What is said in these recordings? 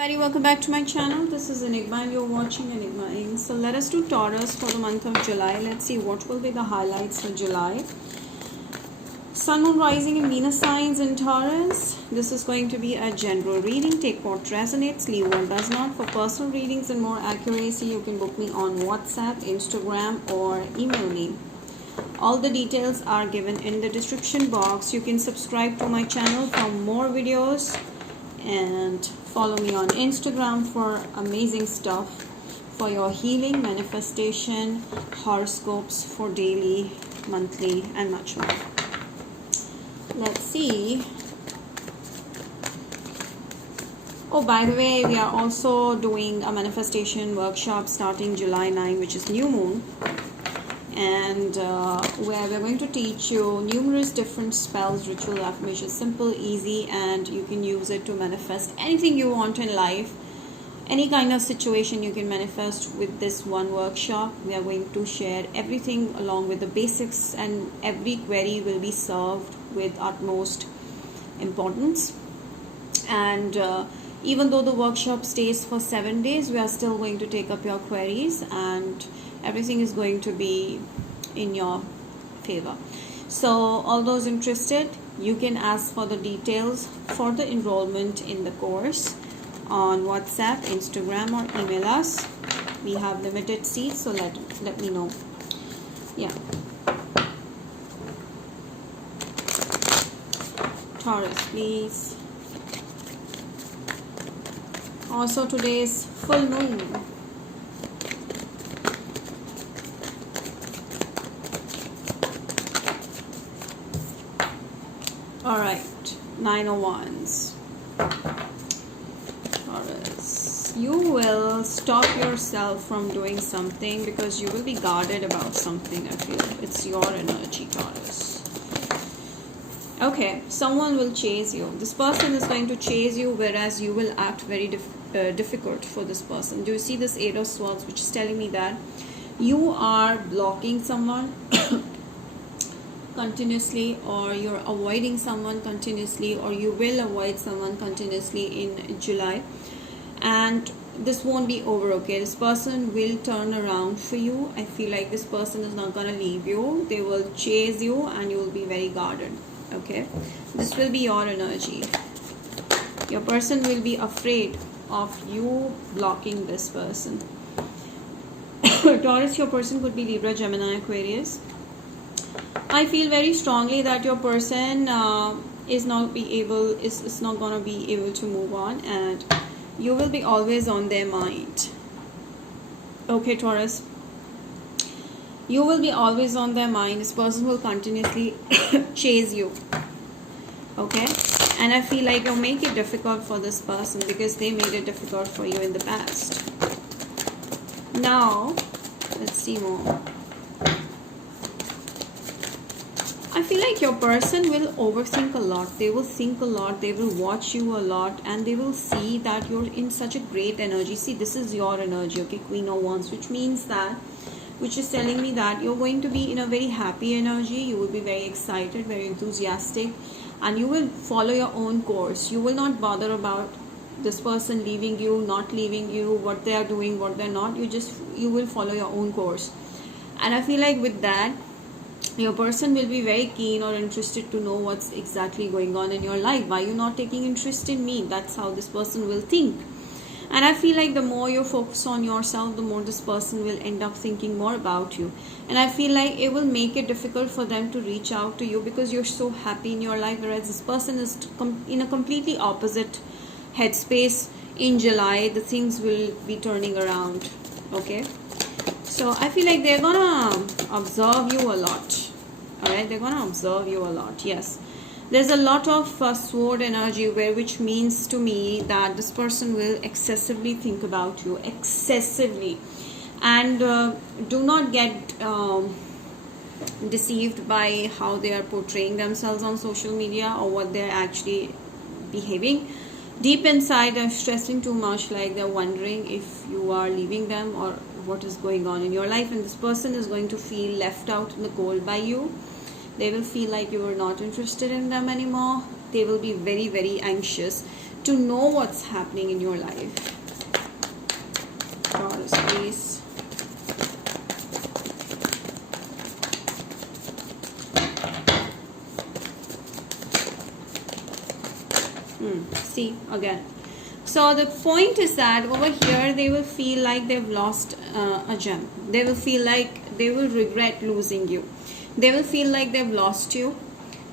Very welcome back to my channel. This is Enigma and you're watching Enigma Inc. So let us do Taurus for the month of July. Let's see what will be the highlights for July. Sun, Moon, Rising and Venus signs in Taurus. This is going to be a general reading. Take what resonates, leave what does not. For personal readings and more accuracy, you can book me on WhatsApp, Instagram or email me. All the details are given in the description box. You can subscribe to my channel for more videos and follow me on Instagram for amazing stuff for your healing, manifestation, horoscopes for daily, monthly and much more. Let's see. Oh, by the way, we are also doing a manifestation workshop starting July 9, which is new moon, and where we're going to teach you numerous different spells, ritual, affirmations, simple, easy, and you can use it to manifest anything you want in life. Any kind of situation you can manifest with this one workshop. We are going to share everything along with the basics, and every query will be served with utmost importance. And even though the workshop stays for 7 days, we are still going to take up your queries and everything is going to be in your favor. So all those interested, you can ask for the details for the enrollment in the course on WhatsApp, Instagram or email us. We have limited seats, so let me know. Yeah. Taurus, please. Also today is full moon. Alright, 9 of Wands. Taurus, you will stop yourself from doing something because you will be guarded about something. I feel it's your energy, Taurus. Okay, someone will chase you. This person is going to chase you, whereas you will act very difficult for this person. Do you see this 8 of Swords, which is telling me that you are blocking someone continuously, or you're avoiding someone continuously, or you will avoid someone continuously in July, and this won't be over. Okay, this person will turn around for you. I feel like this person is not gonna leave you. They will chase you and you will be very guarded. Okay, this will be your energy. Your person will be afraid of you blocking this person. Taurus, your person could be Libra, Gemini, Aquarius. I feel very strongly that your person is not gonna be able to move on, and you will be always on their mind. Okay, Taurus, you will be always on their mind. This person will continuously chase you. Okay, and I feel like you'll make it difficult for this person because they made it difficult for you in the past. Now let's see more. I feel like your person will overthink a lot. They will think a lot. They will watch you a lot, and they will see that you're in such a great energy. See, this is your energy. Okay, Queen of Wands, which means that, which is telling me that you're going to be in a very happy energy. You will be very excited, very enthusiastic, and you will follow your own course. You will not bother about this person leaving you, not leaving you, what they are doing, what they're not. You will follow your own course. And I feel like with that, your person will be very keen or interested to know what's exactly going on in your life. Why you not taking interest in me? That's how this person will think. And I feel like the more you focus on yourself, the more this person will end up thinking more about you. And I feel like it will make it difficult for them to reach out to you because you're so happy in your life, whereas this person is in a completely opposite headspace. In July, the things will be turning around. Okay, so I feel like they're gonna observe you a lot. Alright, they're gonna observe you a lot. Yes, there's a lot of sword energy, which means to me that this person will excessively think about you, excessively. And do not get deceived by how they are portraying themselves on social media or what they're actually behaving. Deep inside, they're stressing too much, like they're wondering if you are leaving them or what is going on in your life, and this person is going to feel left out in the cold by you. They will feel like you are not interested in them anymore. They will be very, very anxious to know what's happening in your life. Taurus, please. See, again. So the point is that over here they will feel like they've lost a gem. They will feel like they will regret losing you. They will feel like they've lost you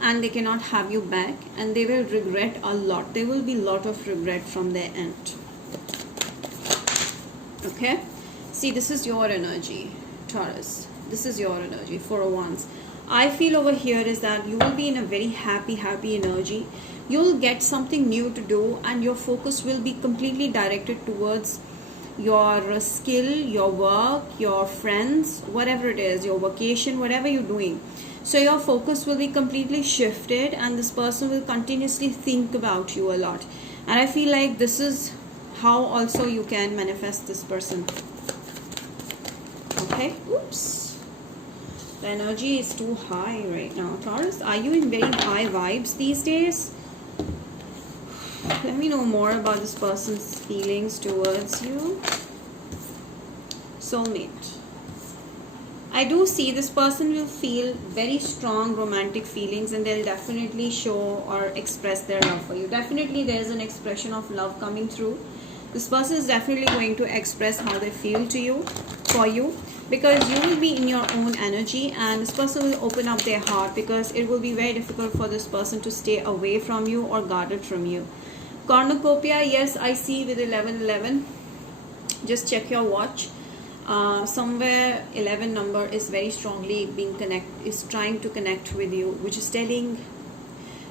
and they cannot have you back, and they will regret a lot. There will be a lot of regret from their end. Okay? See, this is your energy, Taurus. This is your energy, Four of Wands. I feel over here is that you will be in a very happy energy. You'll get something new to do, and your focus will be completely directed towards your skill, your work, your friends, whatever it is, your vacation, whatever you're doing. So your focus will be completely shifted, and this person will continuously think about you a lot. And I feel like this is how also you can manifest this person. Okay? Oops. The energy is too high right now. Taurus, are you in very high vibes these days? Let me know more about this person's feelings towards you. Soulmate. I do see this person will feel very strong romantic feelings, and they'll definitely show or express their love for you. Definitely there is an expression of love coming through. This person is definitely going to express how they feel to you, for you, because you will be in your own energy, and this person will open up their heart, because it will be very difficult for this person to stay away from you or guarded from you. Cornucopia, yes, I see with 1111. Just check your watch. Somewhere 11 number is very strongly is trying to connect with you, which is telling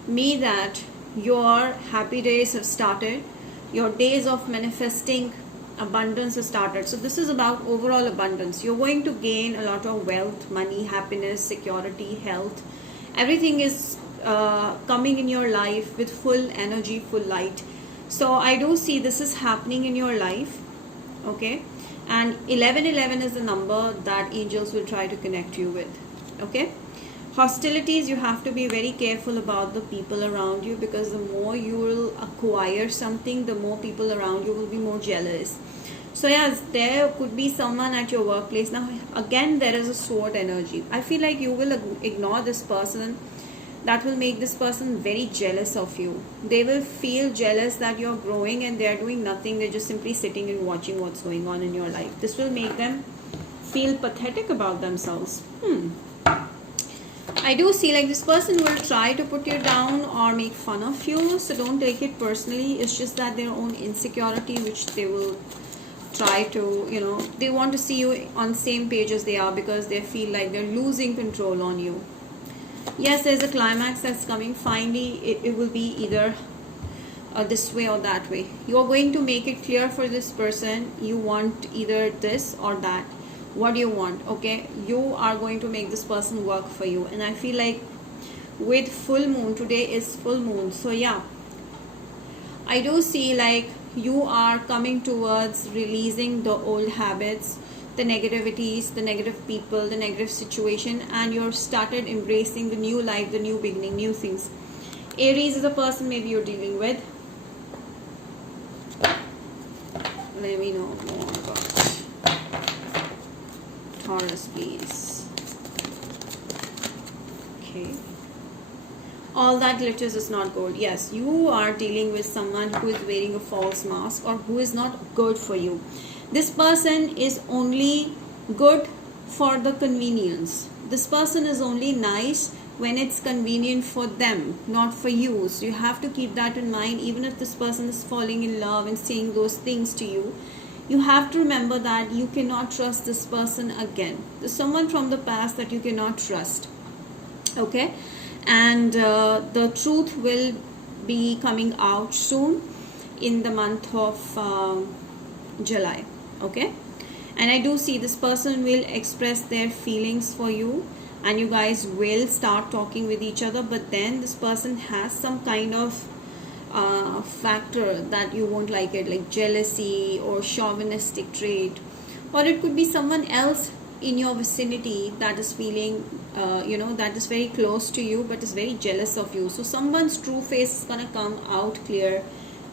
me that your happy days have started. Your days of manifesting abundance have started. So this is about overall abundance. You're going to gain a lot of wealth, money, happiness, security, health. Everything is coming in your life with full energy, full light. So I do see this is happening in your life. Okay? And 1111 is the number that angels will try to connect you with. Okay? Hostilities, you have to be very careful about the people around you, because the more you will acquire something, the more people around you will be more jealous. So yes, there could be someone at your workplace. Now again, there is a sword energy. I feel like you will ignore this person. That will make this person very jealous of you. They will feel jealous that you're growing and they're doing nothing. They're just simply sitting and watching what's going on in your life. This will make them feel pathetic about themselves. I do see like this person will try to put you down or make fun of you. So don't take it personally. It's just that their own insecurity, which they will try to, they want to see you on the same page as they are, because they feel like they're losing control on you. Yes, there's a climax that's coming. Finally, it will be either this way or that way. You're going to make it clear for this person. You want either this or that. What do you want? Okay, you are going to make this person work for you. And I feel like with full moon, today is full moon. So yeah, I do see like you are coming towards releasing the old habits, the negativities, the negative people, the negative situation, and you're started embracing the new life, the new beginning, new things. Aries is a person maybe you're dealing with. Let me know more about Taurus, please. Okay. All that glitters is not gold. Yes, you are dealing with someone who is wearing a false mask or who is not good for you. This person is only good for the convenience. This person is only nice when it's convenient for them, not for you. So you have to keep that in mind. Even if this person is falling in love and saying those things to you, you have to remember that you cannot trust this person again. There's someone from the past that you cannot trust. Okay? And the truth will be coming out soon in the month of July. Okay, and I do see this person will express their feelings for you, and you guys will start talking with each other, but then this person has some kind of factor that you won't like it, like jealousy or chauvinistic trait, or it could be someone else in your vicinity that is feeling that is very close to you but is very jealous of you. So someone's true face is gonna come out clear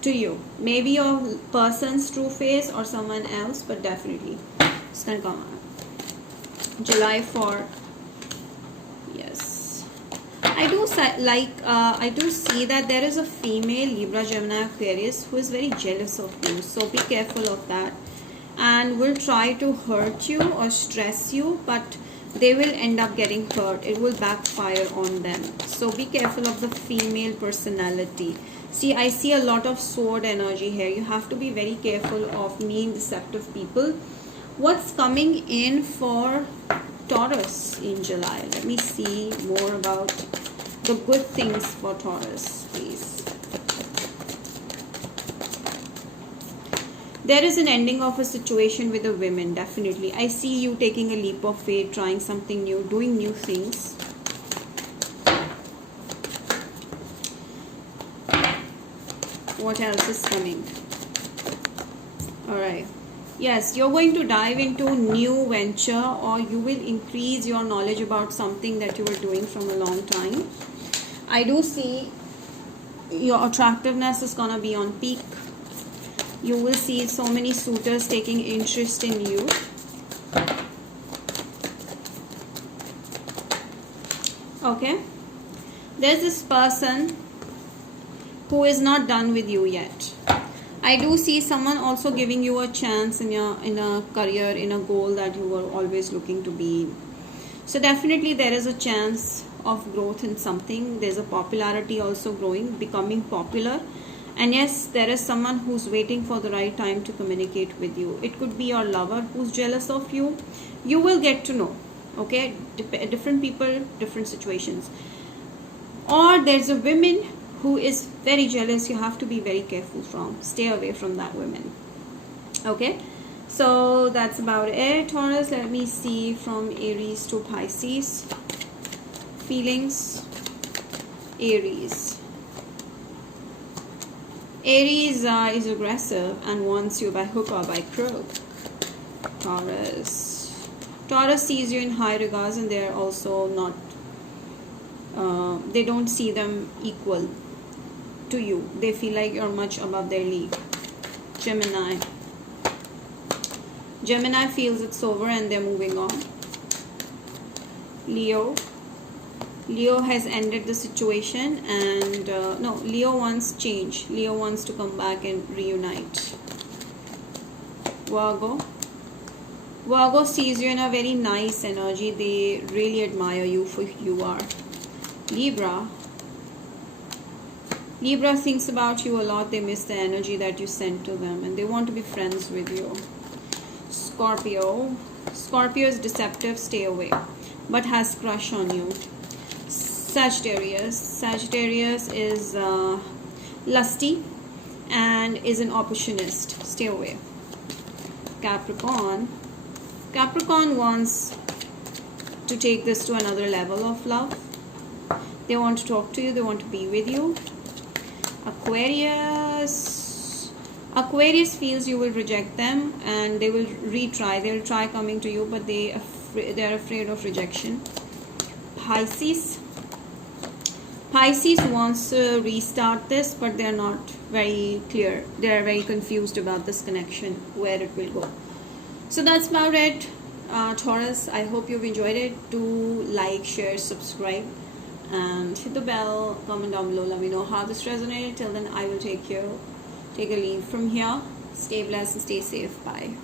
to you. Maybe your person's true face or someone else, but definitely it's gonna come out. July for, yes. I do see that there is a female Libra, Gemini, Aquarius who is very jealous of you. So be careful of that, and will try to hurt you or stress you, but they will end up getting hurt. It will backfire on them. So be careful of the female personality. See, I see a lot of sword energy here. You have to be very careful of mean, deceptive people. What's coming in for Taurus in July? Let me see more about the good things for Taurus, please. There is an ending of a situation with the women, definitely. I see you taking a leap of faith, trying something new, doing new things. What else is coming? Alright. Yes, you're going to dive into new venture, or you will increase your knowledge about something that you were doing from a long time. I do see your attractiveness is gonna be on peak. You will see so many suitors taking interest in you. Okay. There's this person who is not done with you yet. I do see someone also giving you a chance in a career, in a goal that you were always looking to be in. So definitely there is a chance of growth in something. There's a popularity also growing, becoming popular. And yes, there is someone who's waiting for the right time to communicate with you. It could be your lover who's jealous of you. You will get to know. Okay, different people, different situations. Or there's a woman who is very jealous. You have to be very careful from. Stay away from that woman. Okay, so that's about it, Taurus. Let me see from Aries to Pisces. Feelings. Aries. Aries is aggressive and wants you by hook or by crook. Taurus sees you in high regards, and they're also not, they don't see them equal to you. They feel like you're much above their league. Gemini feels it's over and they're moving on. Leo has ended the situation, and no, Leo wants change. Leo wants to come back and reunite. Virgo sees you in a very nice energy. They really admire you for who you are. Libra thinks about you a lot. They miss the energy that you sent to them, and they want to be friends with you. Scorpio is deceptive. Stay away, but has crush on you. Sagittarius is lusty and is an opportunist. Stay away. Capricorn wants to take this to another level of love. They want to talk to you. They want to be with you. Aquarius feels you will reject them, and they will retry. They will try coming to you, but they are afraid of rejection. Pisces wants to restart this, but they're not very clear. They're very confused about this connection, where it will go. So that's about it, Taurus. I hope you've enjoyed it. Do like, share, subscribe, and hit the bell. Comment down below. Let me know how this resonated. Till then, I will take a leave from here. Stay blessed and stay safe. Bye.